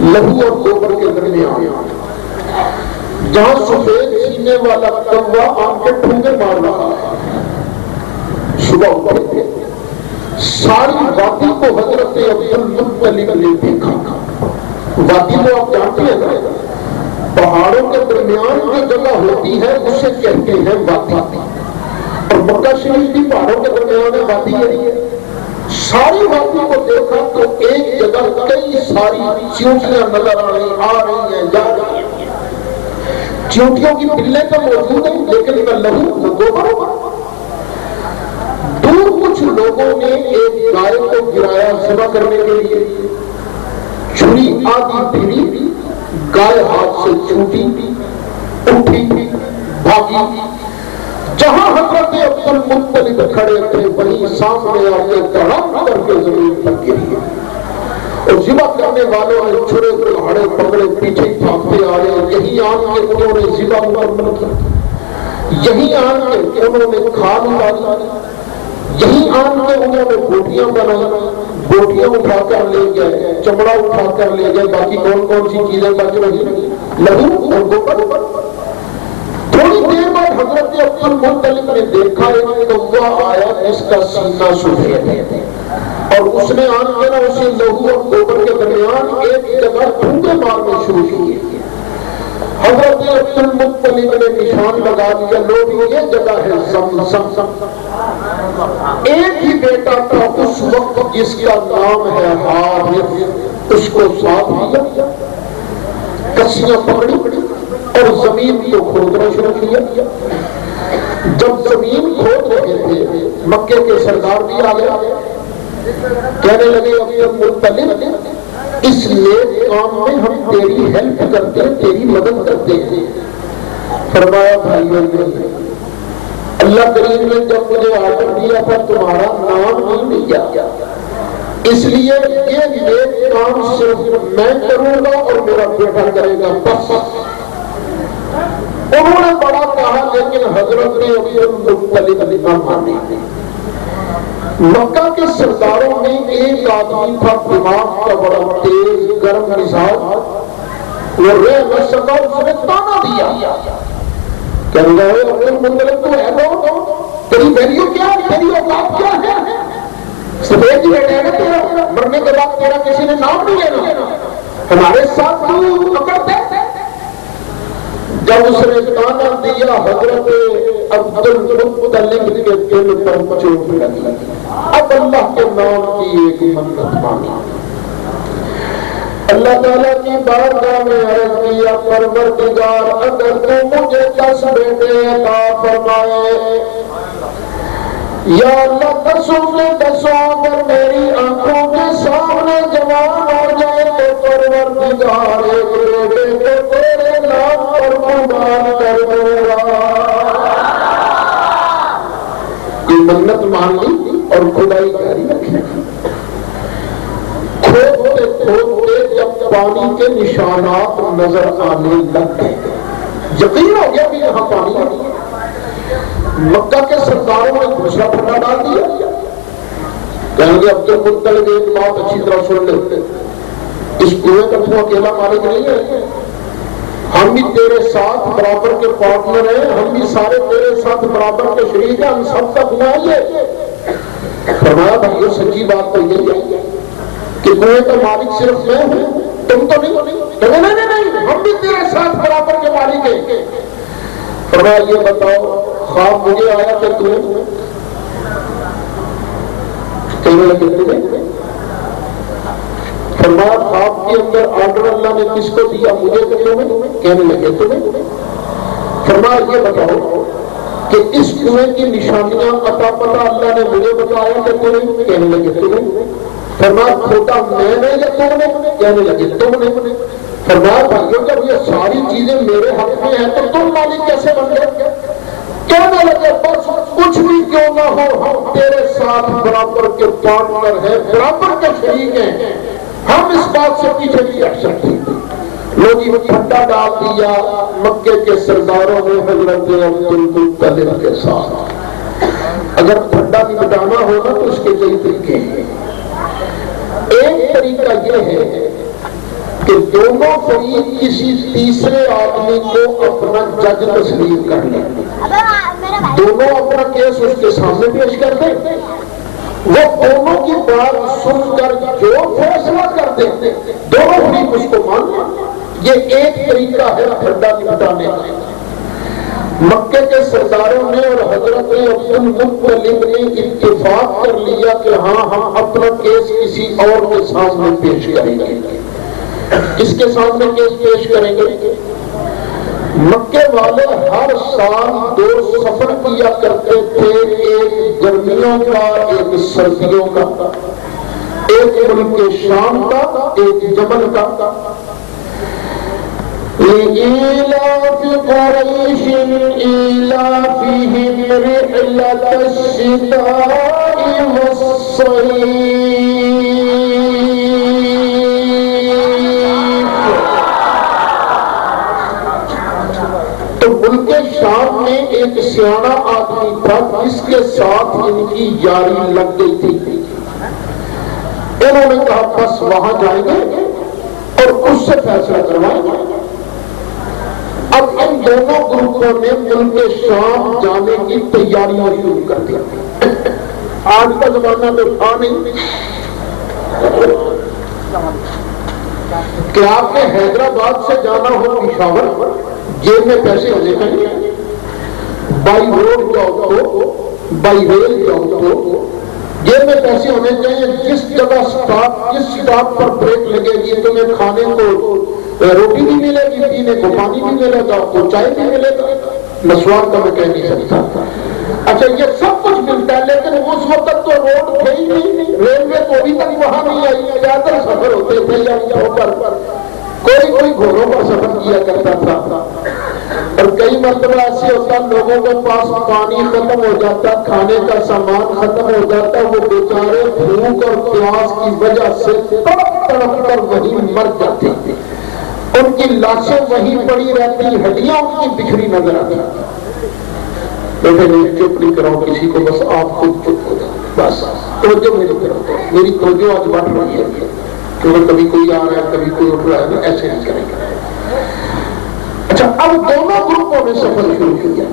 لہو اور گوبر کے درمیان جہاں سفید سینے والا کوا آن کے ٹھونگے مار رہا ہے. صبح اٹھے ساری وادی کو حضرت عبد المطلب نے دیکھا. وادی کو آپ جانتے ہیں نا، پہاڑوں کے درمیان جو جگہ ہوتی ہے اسے کہتے ہیں وادی، اور مکہ شریف بھی پہاڑوں کے درمیان ہے، وادی ہے. ساری وادی کو دیکھا تو ایک جگہ کئی ساری چیونٹیاں نظر آ رہی ہیں جا رہی ہیں. چیونٹیوں کی بلیں تو موجود ہیں لیکن نہ لہو نہ گوبر. دور کچھ لوگوں نے ایک گائے کو گرایا ذبح کرنے کے لیے. چھری آدھی پھری، گائے ہاتھ سے چھوٹی، اٹھی، بھاگی. جہاں حضرت عبد المطلب کھڑے تھے وہیں سامنے آ کے دھڑام کر کے زمین پر گری. اور ذبح کرنے والوں نے چھرے کلاڑے پکڑے پیچھے بھاگتے آ رہے. یہی آن کے انہوں نے ذبح مکمل کیا، یہی آن کے انہوں نے کھال ڈالی، یہی آن کے انہوں نے بوٹیاں بنائی. بوٹیاں اٹھا کر لے گئے، چمڑا اٹھا کر لے گئے، باقی کون کون سی چیزیں بچ رہی؟ لہو اور گوبر. تھوڑی دیر بعد حضرت عبد المطلب نے دیکھا ایک کوا آیا جس کا سینہ سفید ہے، اور اس نے آن کے نا اسے لہو اور گوبر کے درمیان ایک جگہ ٹھونگے مارنے شروع کیے. حضرت عبد المطلب نے نشان لگا دیا، لوگ یہ جگہ ہے زمزم. ایک ہی بیٹا تھا اس وقت جس کا نام ہے حارث، اس کو ساتھ لیا، کسیاں پکڑی اور زمین کو کھودنا شروع کیا. جب زمین کھود رہے تھے مکے کے سردار بھی آ گئے، کہنے لگے عبد المطلب اس نیک کام میں ہم تیری ہیلپ کرتے ہیں، تیری مدد کرتے ہیں. فرمایا بھائیوں نے اللہ کریم نے جب مجھے آرڈر دیا تھا تمہارا نام نہیں لیا، اس لیے یہ نیک کام صرف میں کروں گا اور میرا بیٹا کرے گا بس. انہوں نے بڑا کہا لیکن حضرت نے عبد المطلب نہ مانی. مکہ کے سرداروں میں ایک آدمی تھا دماغ کا بڑا تیز گرم مزاج، وہ رہ نہ سکا، اس نے تانا دیا. کہنے لگے عبد المطلب تو ہے کون؟ تیری ویلیو کیا ہے؟ تیری اوقات کیا ہے؟ سفید جی بیٹھے گا تیرا، مرنے کے بعد تیرا کسی نے نام نہیں لینا، ہمارے ساتھ تو پکڑتے. جب اس نے تانا دیا حضرت عبد المطلب کے دل پر چوٹ لگی. اب اللہ کے نام کی ایک منت مانی. اللہ تعالیٰ کی بارگاہ میں عرض کیا پروردگار اگر تو مجھے 10 بیٹے عطا فرمائے، یا اللہ 10 میں 10 اگر میری آنکھوں کے سامنے جوان ہو جائے تو پروردگار ایک بیٹے کو تیرے نام پر قربان کر دوں گا. یہ منت مان لی اور خدائی جاری رکھی. کھودتے کھودتے جب پانی کے نشانات نظر آنے لگ گئے، یقین ہو گیا کہ یہاں پانی ہے. مکہ کے سرداروں نے دوسرا پھٹا ڈال دیا. کہیں گے عبد المطلب ایک بات اچھی طرح سن لے، اس کنویں کا تو اکیلا مالک نہیں ہے، ہم بھی تیرے ساتھ برابر کے پارٹنر ہیں، ہم بھی سارے تیرے ساتھ برابر کے شریک ہیں، ہم سب کا کنواں یہ. فرمایا بھائی یہ سچی بات تو یہ ہے کہ کنویں کا مالک صرف میں ہوں، تم تو نہیں. نہیں، ہم بھی تیرے ساتھ برابر کے مالک ہیں. فرمایا یہ بتاؤ خواب مجھے آیا کہ تمہیں کہنے لگے تمہیں. فرمایا خواب کے اندر آرڈر اللہ نے کس کو دیا؟ مجھے کہ تمہیں. کہنے لگے تمہیں. فرمایا یہ بتاؤ کہ اس کنویں کی نشانیاں عطا پتہ اللہ نے مجھے بتایا کہ تمہیں. کہنے لگے تمہیں. فرمایا کھوٹا میں نے یا تم نے؟ کہنے لگے تم نے. فرمایا بھائیو جب یہ ساری چیزیں میرے حق میں ہیں تو تم مالک کیسے بن گئے؟ کہنے لگے بس کچھ بھی کیوں نہ ہو ہم تیرے ساتھ برابر کے پارٹنر ہیں، برابر کے شریک ہیں، ہم اس بات سے پیچھے نہیں ہٹ سکتے. لوگ پھٹا ڈال دیا مکے کے سرداروں نے حضرت عبد المطلب کے ساتھ. اگر پھٹا بھی بٹانا ہوگا تو اس کے کئی طریقے ہیں. ایک طریقہ یہ ہے کہ دونوں فریق کسی تیسرے آدمی کو اپنا جج تسلیم کر لیں، دونوں اپنا کیس اس کے سامنے پیش کر دیں، وہ دونوں کی بات سن کر جو فیصلہ کر دیں دونوں فریق اس کو مان لیں۔ یہ ایک طریقہ ہے پھڈا نپٹانے کا۔ مکے کے سرداروں نے اور حضرت عبد المطلب نے اتفاق کر لیا کہ ہاں ہم اپنا کیس کسی اور کے سامنے پیش کریں گے۔ کس کے سامنے کیس پیش کریں گے؟ مکے والے ہر سال 2 سفر کیا کرتے تھے، ایک گرمیوں کا ایک سردیوں کا، ایک ملک شام کا ایک یمن کا۔ لإيلاف قريش إيلافهم رحلة الشتاء والصيف۔ تو ملک شام میں ایک سیاح آدمی تھا جس کے ساتھ ان کی یاری لگ گئی تھی۔ انہوں نے کہا بس وہاں جائیں گے اور اس سے فیصلہ کروائیں گے۔ اب ان دونوں گروپوں نے ملک شام جانے کی تیاریاں شروع کر دی۔ آج کا زمانہ میں تھا نہیں کہ آپ نے حیدرآباد سے جانا ہو پشاور، جیب میں پیسے ہونے چاہیے، بائی روڈ جاؤ تو بائی ریل جاؤ تو جیب میں پیسے ہونے چاہیے۔ جس جگہ جس سٹاپ پر بریک لگے گی تمہیں کھانے کو روٹی بھی ملے گی، پینے کو پانی بھی ملے گا، تو چائے بھی ملے گا، مسوار کا میں کہہ نہیں سکتا۔ اچھا یہ سب کچھ ملتا ہے، لیکن اس وقت تو روڈ تھے ہی نہیں، ریلوے تو ابھی تک وہاں نہیں آئی، زیادہ سفر ہوتے تھے یا کوئی گھوڑوں پر سفر کیا کرتا تھا، اور کئی مرتبہ ایسے ہوتا لوگوں کے پاس پانی ختم ہو جاتا، کھانے کا سامان ختم ہو جاتا، وہ بیچارے بھوک اور پیاس کی وجہ سے تڑپ تڑپ کر وہیں مر جاتے تھے، ان کی لاشیں وہیں پڑی رہتی، ہڈیاں ان کی بکھری نظر آتی۔ لیکن چپ نہیں کراؤ کسی کو، بس آپ خود چپ ہو جاؤ، بس توجہ میری طرف، میری توجہ آج بڑھ رہی ہے کیونکہ کبھی کوئی آ رہا ہے کبھی کوئی اٹھ رہا ہے، ایسے نہیں کریں گے۔ اچھا اب دونوں گروپوں نے سفر شروع کیا۔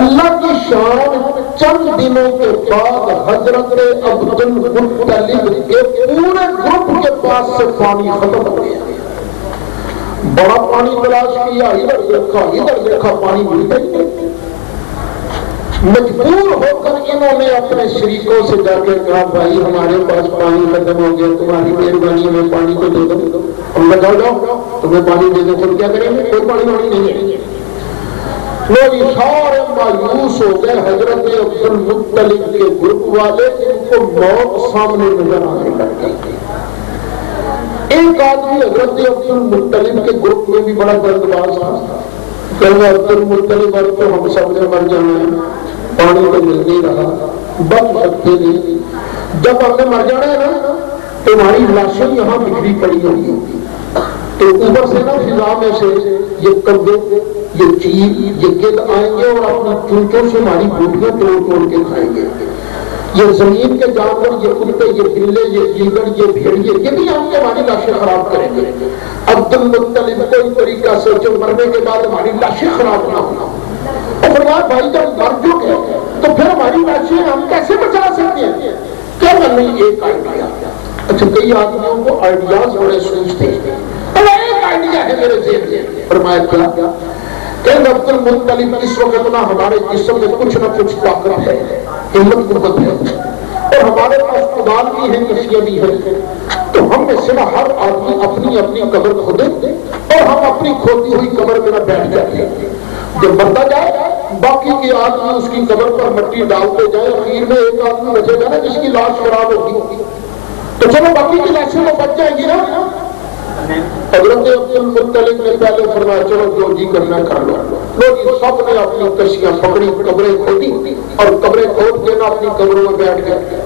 اللہ کی شان چند دنوں کے بعد حضرت عبد المطلب کے پورے گروپ کے پاس سے پانی ختم ہو گیا۔ بڑا پانی تلاش کیا، ادھر دیکھا پانی ملتا ہی نہیں۔ مجبور ہو کر انہوں نے اپنے شریکوں سے جا کے کہا بھائی ہمارے پاس پانی ختم ہو گیا، تمہاری مہربانی ہمیں پانی کو دے دو۔ ہم بتاؤ جاؤ تمہیں پانی دے دو، تم کیا کریں گے؟ کوئی پانی وانی نہیں ہے۔ لوگ سارے مایوس ہو گئے۔ حضرت عبد المطلب کے گروپ والے ان کو موت سامنے نظر آنے لگ گئی۔ ایک آدمی حضرت عبد المطلب کے گروپ میں بھی بڑا دردباز تھا، کہنا عبد المطلب اور تو ہم سب نے مر جانا ہے، پانی تو مل نہیں رہا، بچ سکتے نہیں، جب ہم نے مر جانا ہے نا تمہاری لاشیں یہاں بکھری پڑی ہوئی، تو اوپر سے نا فضا میں سے یہ کبے یہ چیل یہ گد آئیں گے اور اپنی چونچوں سے ہماری بوٹیاں توڑ توڑ کے کھائیں گے، یہ زمین کے جانور یہ کتے یہ بلے یہ جیگر یہ بھیڑیے یہ بھی ہم کے ہماری لاشیں خراب کریں گے۔ عبد المطلب کوئی طریقہ سے جو مرنے کے بعد ہماری لاشیں خراب نہ ہونا، اور فرمایا بھائی جب مر چکے تو پھر ہماری لاشیں ہم کیسے بچا سکتے ہیں؟ کیا نہیں ایک آئیڈیا۔ اچھا کئی آدمیوں کو آئیڈیاز بڑے سوچتے ہیں، ایک آئیڈیا ہے میرے ذہن میں۔ فرمایا کیا کہ عبد المطلب اس وقت نہ ہمارے جسم میں کچھ نہ کچھ طاقت ہے، ہمت قوت ہے، اور ہمارے پاس کدال بھی ہیں کشیاں بھی ہیں، تو ہم میں سے ہر آدمی اپنی اپنی قبر کھودے اور ہم اپنی کھودی ہوئی قبر میں نہ بیٹھ جاتے ہیں، جب مرتا جائے باقی کے آدمی اس کی قبر پر مٹی ڈالتے جائے، اخیر میں ایک آدمی بچے گا نا جس کی لاش خراب ہوگی، تو چلو باقی کی لاشیں تو بچ جائیں گی نا۔ حضرت عبد المطلب نے پہلے فرمایا چلو جو جی کرنا کر لو۔ لوگ سب نے اپنی کشیاں پکڑی، قبریں کھودی اور قبریں کھود کے نہ اپنی قبروں میں بیٹھ گئے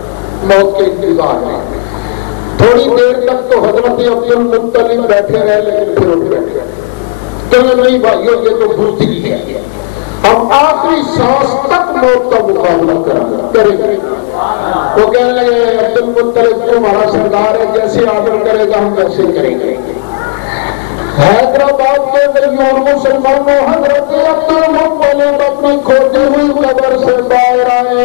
موت کے انتظار میں۔ تھوڑی دیر تک تو حضرت عبد المطلب بیٹھے رہے، لیکن پھر اٹھ بیٹھے چلو نہیں بھائیو یہ تو بزدلی ہے، ہم آخری سانس تک موت کا مقابلہ کریں گے۔ وہ کہنے لگے عبد المطلب تمہارا سردار ہے، جیسے آرڈر کرے گا ہم ویسے کریں گے۔ حیدرآباد کے غیور مسلمانوں حضرت عبدالمطلب اپنی کھوٹی ہوئی قبر سے باہر آئے،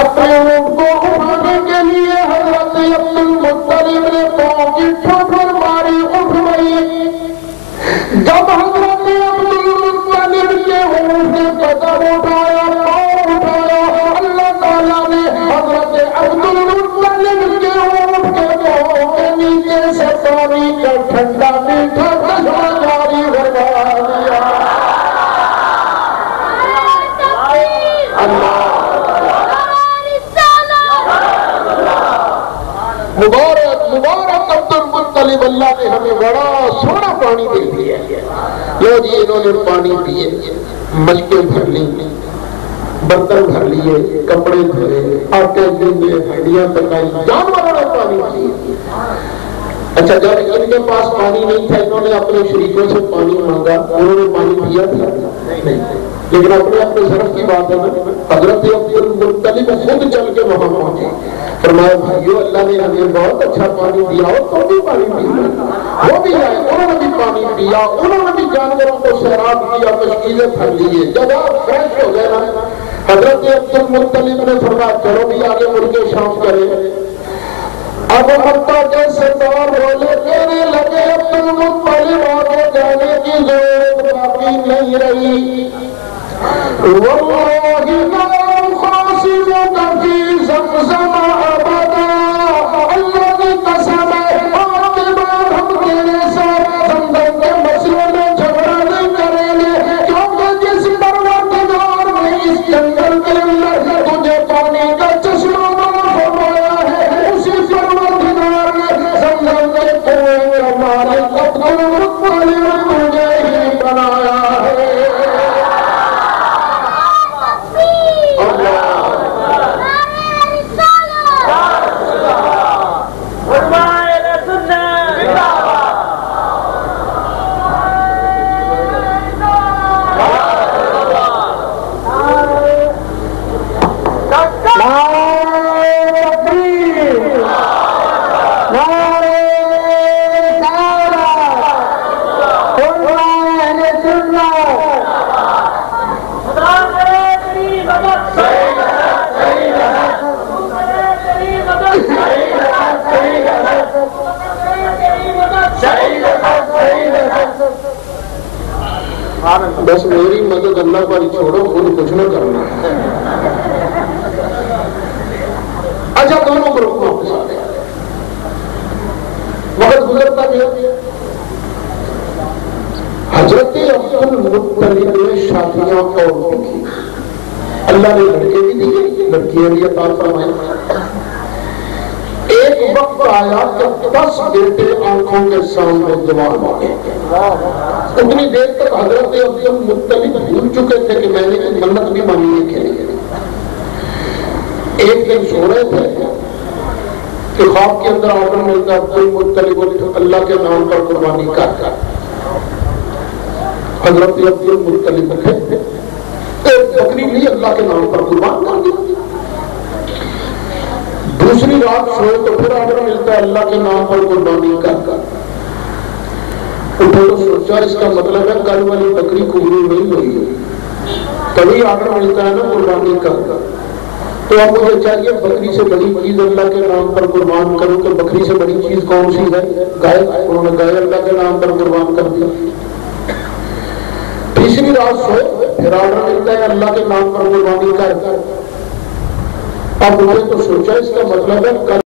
اپنے اونٹ کو اٹھانے کے لیے حضرت عبدالمطلب نے پاؤں کی ٹھوکر ماری، اٹھ گئی۔ جب حضرت عبدالمطلب کے اونٹ نے قدم اٹھایا، پاؤں اٹھایا، اللہ تعالیٰ نے حضرت عبدالمطلب کے اونٹ کے پاؤں کے نیچے سے پانی کا ٹھنڈا میٹھا چشمہ جاری کروا دیا۔ مبارک مبارک عبدالمطلب، اللہ نے ہمیں بڑا سونا پانی دے دیا۔ لو جی انہوں نے پانی پیے، مشکیں بھر لی، برتن بھر لیے، کپڑے دھوئے، آٹے گوندے، ہڈیاں پکائی، جانوروں نے پانی پیے۔ اچھا جب ان کے پاس پانی نہیں تھا، انہوں نے اپنے شریکوں سے پانی مانگا، انہوں نے پانی پیا تھا نہیں، لیکن اپنے اپنے ظرف کی بات ہے نا۔ حضرت عبدالمطلب خود چل کے وہاں پہنچے، فرمایا بھائیو اللہ نے ہمیں بہت اچھا پانی دیا اور تم بھی پانی پیا۔ وہ بھی آئے، انہوں نے بھی پانی پیا، انہوں نے بھی جانوروں کو سیراب کیا، مشکیزیں بھر لیے۔ جب آپ فریش ہو گئے نا، حضرت عبدالمطلب نے فرمایا چلو بھی آگے مڑ کے شام کرے۔ اب حتیٰ کے سردار بولے کہنے لگے عبدالمطلب آگے جانے کی ضرورت باقی نہیں رہی، واللہ لا خاصمک فی زمزم ابدا، اللہ کی قسم ہے آج کے بعد ہم تیرے ساتھ زمزم کے مسئلے میں جھگڑا نہیں کریں گے، کیونکہ جس پروردگار نے اس جنگل کے اندر تجھے پانی کا چشمہ بنا فرمایا ہے، اسی پروردگار نے زمزم کے کنویں میں ہمارے عبدالمطلب تجھے ہی بنایا ہے۔ بس میری مدد اللہ پر ہی چھوڑو، خود کچھ نہ کرنا۔ اچھا دونوں گروپ واپس آ گئے، وقت گزرتا گیا، حضرت عبدالمطلب نے شادیاں اور کی، اللہ نے لڑکے بھی دیے، لڑکیاں بھی عطا فرمائیں۔ ایک وقت آیا کہ 10 بیٹے آنکھوں کے سامنے جوان ہو گئے۔ اتنی دیر تک حضرت عبدالمطلب بھول چکے تھے کہ میں نے منت بھی مانی ہے کہ نہیں۔ ایک دن سو رہے تھے کہ خواب کے اندر آرڈر ملتا عبدالمطلب اللہ کے نام پر قربانی کر۔ حضرت عبدالمطلب نے ایک بکری لی، اللہ کے نام پر قربان کر دی۔ دوسری رات سوئے تو پھر آرڈر ملتا ہے اللہ کے نام پر قربانی کر۔ اٹھے تو سوچا اس کا مطلب ہے کل والی بکری قبول نہیں ہوئی ہے، تبھی آرڈر ملتا ہے نا قربانی کر۔ تو اب مجھے چاہیے بکری سے بڑی چیز اللہ کے نام پر قربان کروں، کہ بکری سے بڑی چیز کون سی ہے؟ گائے۔ انہوں نے گائے اللہ کے نام پر قربان کر دیا۔ تیسری رات سوئے، پھر آرڈر ملتا ہے اللہ کے نام پر قربانی کر۔ اب مجھے تو سوچا اس کا مطلب ہے